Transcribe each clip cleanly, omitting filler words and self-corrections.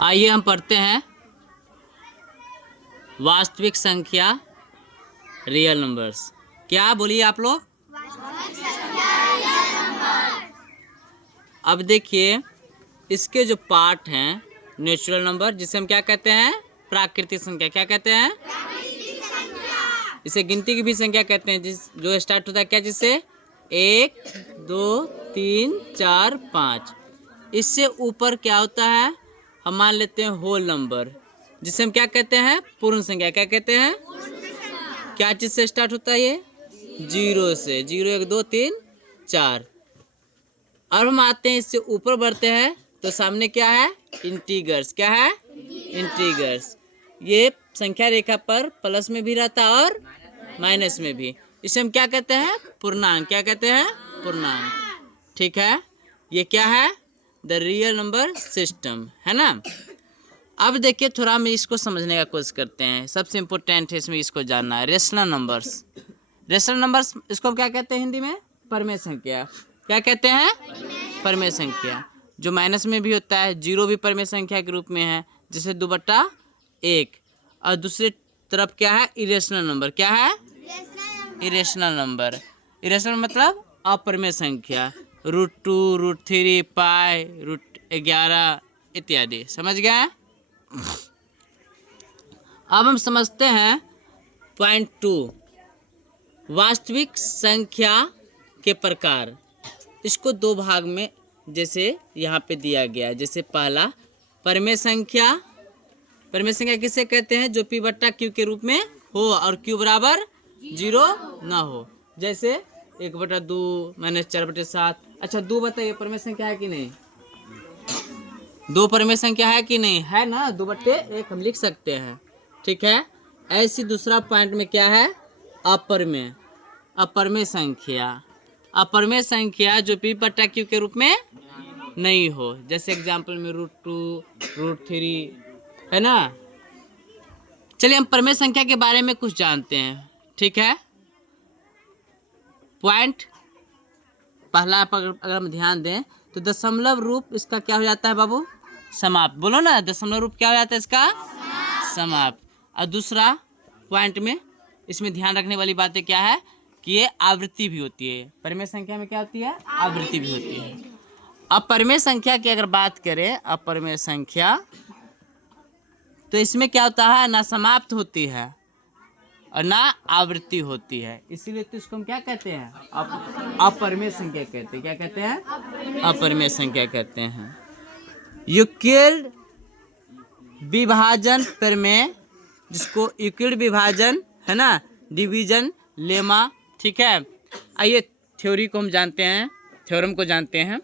आइए हम पढ़ते हैं वास्तविक संख्या रियल नंबर्स। क्या बोलिए आप लोग? अब देखिए इसके जो पार्ट हैं, नेचुरल नंबर जिसे हम क्या कहते हैं? प्राकृतिक संख्या। क्या कहते हैं? इसे गिनती की भी संख्या कहते हैं, जिस जो स्टार्ट होता है क्या जिससे? 1 2 3 4 5। इससे ऊपर क्या होता है? हम मान लेते हैं होल नंबर, जिसे हम क्या कहते हैं? पूर्ण संख्या। क्या कहते हैं? क्या चीज से स्टार्ट होता है ये? 0 से। 0 1 2 3 4। और हम आते हैं इससे ऊपर बढ़ते हैं तो सामने क्या है? इंटीगर्स। क्या है? इंटीगर्स। ये संख्या रेखा पर प्लस में भी रहता है और माइनस में भी। इसे हम क्या कहते हैं? पूर्णांक। क्या कहते हैं? पूर्णांक। ठीक है, ये क्या है? द रियल नंबर सिस्टम, है ना। अब देखिए थोड़ा हम इसको समझने का कोशिश करते हैं। सबसे इम्पोर्टेंट है इसमें इसको जानना है, रेशनल नंबर्स। रेशनल नंबर्स इसको हम क्या कहते हैं हिंदी में? परमेय संख्या। क्या कहते हैं? परमेय संख्या। जो माइनस में भी होता है, 0 भी परमेय संख्या के रूप में है, जैसे 2/1। और दूसरी तरफ क्या है? Irrational number. क्या है? Irrational number. इरेशनल मतलब अपरमेय संख्या, √2, √3, पाई, √11 इत्यादि। समझ गए? अब हम समझते हैं पॉइंट 2, वास्तविक संख्या के प्रकार। इसको दो भाग में जैसे यहाँ पे दिया गया है। जैसे पहला परमेय संख्या। परमेय संख्या किसे कहते हैं? जो P/Q के रूप में हो और Q बराबर 0 ना हो। जैसे 1/2 -4/7। अच्छा 2 बताइए, परमेय संख्या है कि नहीं? 2 परमेय संख्या है कि नहीं? है ना, 2/1 हम लिख सकते हैं। ठीक है। ऐसी दूसरा पॉइंट में क्या है? अपरमेय। अपरमेय संख्या। अपरमेय संख्या जो P/Q के रूप में नहीं हो। जैसे एग्जाम्पल में √2, √3, है ना। चलिए हम परमेय संख्या के बारे में कुछ जानते हैं। ठीक है। पॉइंट पहला पर अगर हम ध्यान दें तो दशमलव रूप इसका क्या हो जाता है बाबू? समाप्त। बोलो ना, दशमलव रूप क्या हो जाता है इसका? समाप्त। और दूसरा पॉइंट में इसमें ध्यान रखने वाली बातें क्या है कि ये आवृत्ति भी होती है। परमेय संख्या में क्या होती है? आवृत्ति भी होती है। अब परमेय संख्या की अगर बात करें, अपरमेय संख्या, तो इसमें क्या होता है? ना समाप्त होती है और ना आवृत्ति होती है। इसीलिए तो इसको हम क्या कहते हैं? अपरमेय संख्या कहते हैं। क्या कहते हैं? अपरमेय संख्या कहते हैं। यूक्लिड विभाजन प्रमेय, जिसको यूक्लिड विभाजन, है ना, डिवीजन लेमा। ठीक है। आइए थ्योरी को हम जानते हैं, थ्योरम को जानते हैं।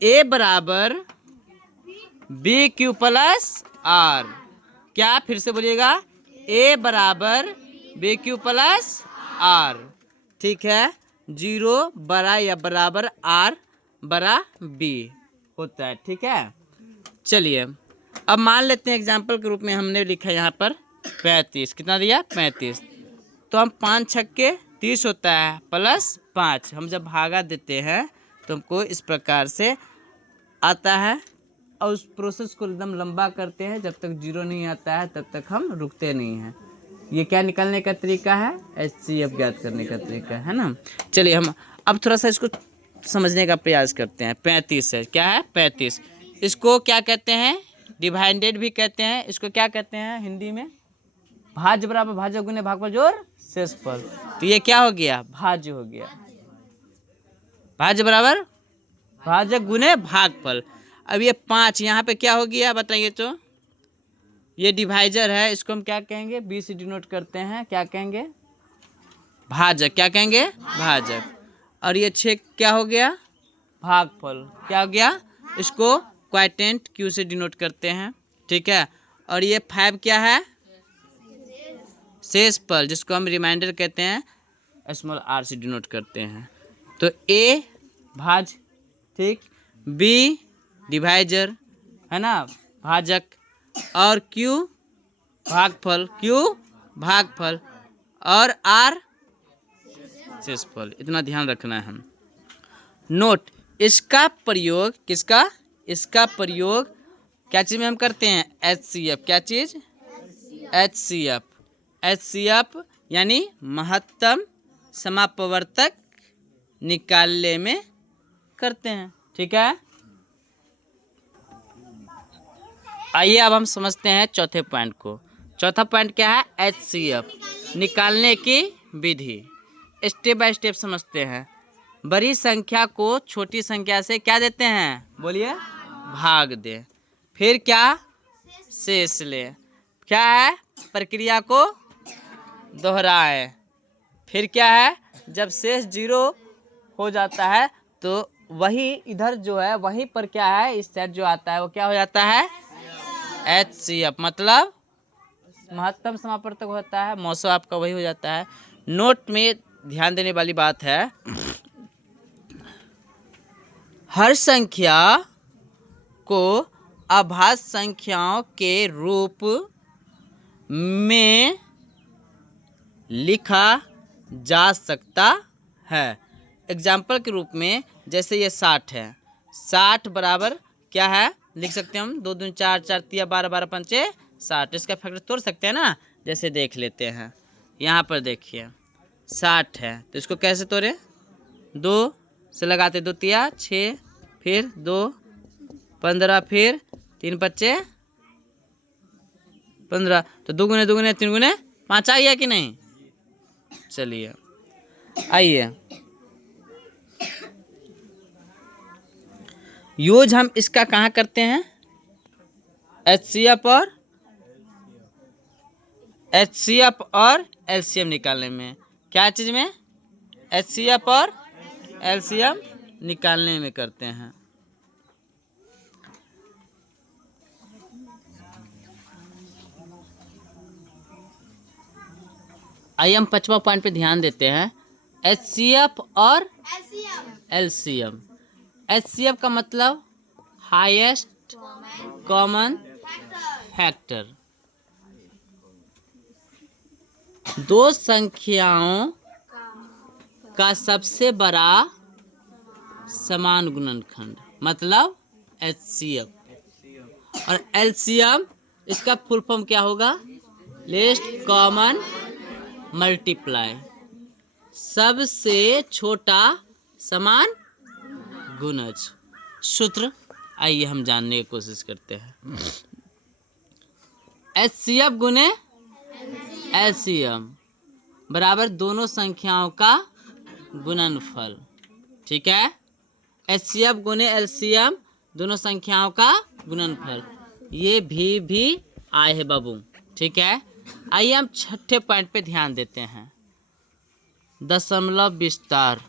A बराबर BQ + R। क्या? फिर से बोलिएगा। A बराबर BQ + R। ठीक है। 0 बड़ा या बराबर R बड़ा B होता है। ठीक है। चलिए अब मान लेते हैं एग्जाम्पल के रूप में हमने लिखा है यहाँ पर 35। कितना दिया? 35। तो हम 5 छक्के 30 होता है +5। हम जब भागा देते हैं तो हमको इस प्रकार से आता है और उस प्रोसेस को एकदम लंबा करते हैं। जब तक 0 नहीं आता है तब तक हम रुकते नहीं हैं। ये क्या निकालने का तरीका है? HCF ज्ञात करने का तरीका है ना। चलिए हम अब थोड़ा सा इसको समझने का प्रयास करते हैं। 35 है। क्या है? 35। इसको क्या कहते हैं? डिवाइडेड भी कहते हैं। इसको क्या कहते हैं हिंदी में? भाज्य बराबर भाजक गुने भागफल जोड़ शेषफल। तो ये क्या हो गया? भाज्य हो गया। भाज्य बराबर भाजक गुने भागफल। अब ये 5 यहाँ पे क्या हो गया बताइए तो? ये डिवाइजर है, इसको हम क्या कहेंगे? B से डिनोट करते हैं। क्या कहेंगे? भाजक। क्या कहेंगे? भाजक। और ये 6 क्या हो गया? भागफल। क्या हो गया? इसको क्वाइटेंट Q से डिनोट करते हैं। ठीक है। और ये 5 क्या है? शेषफल, जिसको हम रिमाइंडर कहते हैं, r से डिनोट करते हैं। तो A भाज, ठीक, B डिवाइजर, है ना, भाजक, और Q भागफल, Q भागफल, और R शेषफल। इतना ध्यान रखना है। नोट, इसका प्रयोग किसका? इसका प्रयोग क्या चीज़ में हम करते हैं? HCF। क्या चीज़? HCF। HCF यानी महत्तम समापवर्तक निकालने में करते हैं। ठीक है, आइए अब हम समझते हैं चौथे पॉइंट को। चौथा पॉइंट क्या है? HCF निकालने की विधि। स्टेप बाय स्टेप समझते हैं। बड़ी संख्या को छोटी संख्या से क्या देते हैं? बोलिए, भाग दे। फिर क्या? शेष ले। क्या है? प्रक्रिया को दोहराए। फिर क्या है? जब शेष 0 हो जाता है तो वही इधर जो है वहीं पर क्या है, इस सेट जो आता है वो क्या हो जाता है? HCF मतलब महत्तम समापवर्तक होता है। मौसम आपका वही हो जाता है। नोट में ध्यान देने वाली बात है, हर संख्या को अभाज्य संख्याओं के रूप में लिखा जा सकता है। एग्जाम्पल के रूप में जैसे ये 60 है। 60 बराबर क्या है? लिख सकते हैं हम 2 दूनी 4, 4 तिया 12, 12 पंचे 60। इसका फैक्टर तोड़ सकते हैं ना। जैसे देख लेते हैं, यहाँ पर देखिए 60 है तो इसको कैसे तोड़े? 2 से लगाते, 2 तिया 6, फिर 2 15, फिर 3 बच्चे 15, तो 2 गुने 2 गुने 3 गुने 5 आ गया कि नहीं? चलिए आइए, यूज हम इसका कहाँ करते हैं? HCF और LCM निकालने में। क्या चीज़ में? HCF और LCM निकालने में करते हैं। आइए हम 5वां पॉइंट पे ध्यान देते हैं। HCF और LCM। HCF का मतलब हाईएस्ट कॉमन फैक्टर। दो संख्याओं का सबसे बड़ा समान गुणनखंड मतलब HCF। और LCM इसका फुल फॉर्म क्या होगा? लीस्ट कॉमन मल्टीप्लाई, सबसे छोटा समान गुणज। सूत्र आइए हम जानने की कोशिश करते हैं। HCF गुने LCM बराबर दोनों संख्याओं का गुणनफल। ठीक है, HCF गुने LCM दोनों संख्याओं का गुणनफल। ये भी आए है बाबू। ठीक है, आइए हम छठे पॉइंट पे ध्यान देते हैं। दशमलव विस्तार,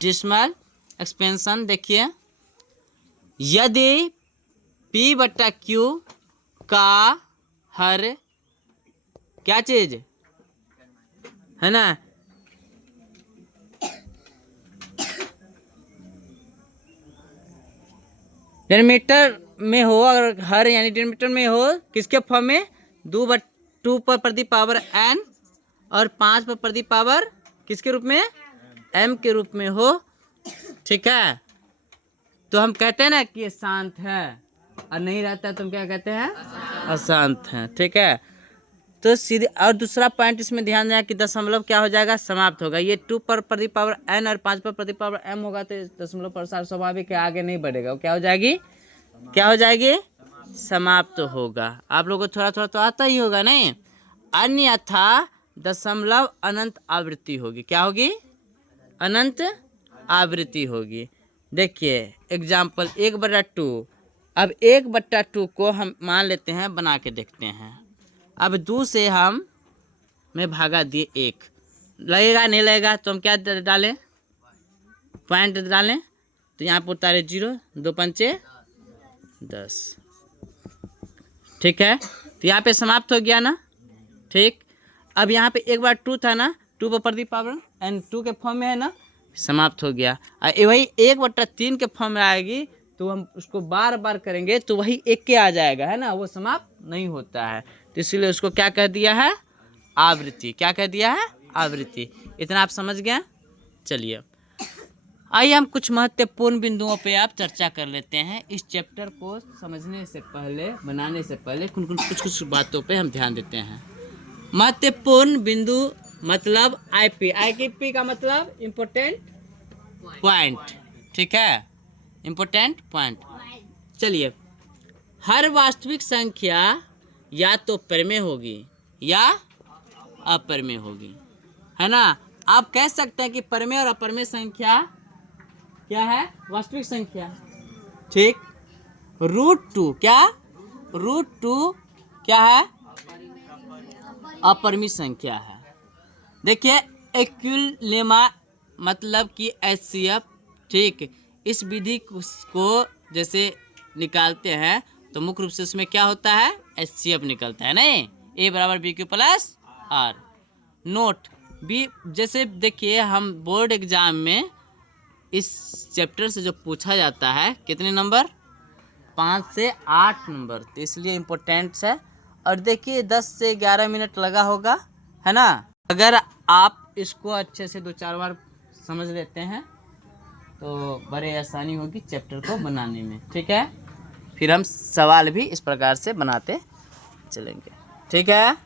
डेसिमल एक्सपेंशन। देखिए, यदि P/Q का हर क्या चीज है ना, डिनोमिनेटर में हो, अगर हर यानी डिनोमिनेटर में हो किसके फॉर्म में? 2 पर प्रति पावर n और 5 पर प्रति पावर किसके रूप में? m के रूप में हो। ठीक है, तो हम कहते हैं ना कि ये शांत है, और नहीं रहता है तो हम क्या कहते हैं? अशांत है। ठीक है, तो सीधे। और दूसरा पॉइंट इसमें ध्यान देना कि दशमलव क्या हो जाएगा? समाप्त होगा। ये 2 पर प्रति पावर n और 5 पर प्रति पावर m होगा तो दशमलव प्रसार स्वाभाविक है, आगे नहीं बढ़ेगा। वो क्या हो जाएगी? क्या हो जाएगी? समाप्त होगा। आप लोगों को थोड़ा थोड़ा तो आता ही होगा नहीं? अन्यथा दशमलव अनंत आवृत्ति होगी। क्या होगी? अनंत आवृत्ति होगी। देखिए एग्जाम्पल 1/2। अब 1/2 को हम मान लेते हैं, बना के देखते हैं। अब 2 से हम में भागा दिए 1, लगेगा नहीं लगेगा तो हम क्या डालें? पॉइंट डालें, तो यहाँ पर उतारे 0, 2 पंचे 10। ठीक है, तो यहाँ पे समाप्त हो गया ना। ठीक, अब यहाँ पे 1/2 था ना, 2 पर प्रति पावर n 2 के फॉर्म में है ना, समाप्त हो गया। वही 1/3 के फॉर्म में आएगी तो हम उसको बार बार करेंगे तो वही 1 के आ जाएगा, है ना, वो समाप्त नहीं होता है। तो इसलिए उसको क्या कह दिया है? आवृत्ति। क्या कह दिया है? आवृत्ति। इतना आप समझ गए? चलिए आइए हम कुछ महत्वपूर्ण बिंदुओं पे आप चर्चा कर लेते हैं। इस चैप्टर को समझने से पहले, बनाने से पहले कुछ बातों पे हम ध्यान देते हैं। महत्वपूर्ण बिंदु मतलब आईपी, आईपी का मतलब इम्पोर्टेंट पॉइंट, ठीक है, इम्पोर्टेंट पॉइंट। चलिए, हर वास्तविक संख्या या तो परिमेय होगी या अपरिमेय होगी, है ना। आप कह सकते हैं कि परिमेय और अपरिमेय संख्या क्या है, वास्तविक संख्या, ठीक। √2 क्या, √2 क्या है, अपरिमेय संख्या है। देखिए, एक्विलेमा मतलब कि HCF, ठीक। इस विधि को जैसे निकालते हैं तो मुख्य रूप से इसमें क्या होता है, HCF निकलता है, नहीं, A = BQ + R। नोट भी, जैसे देखिए हम बोर्ड एग्जाम में इस चैप्टर से जो पूछा जाता है, कितने नंबर, 5 से 8 नंबर, तो इसलिए इम्पोर्टेंट है। और देखिए 10 से 11 मिनट लगा होगा, है ना। अगर आप इसको अच्छे से 2-4 बार समझ लेते हैं तो बड़े आसानी होगी चैप्टर को बनाने में, ठीक है। फिर हम सवाल भी इस प्रकार से बनाते चलेंगे, ठीक है।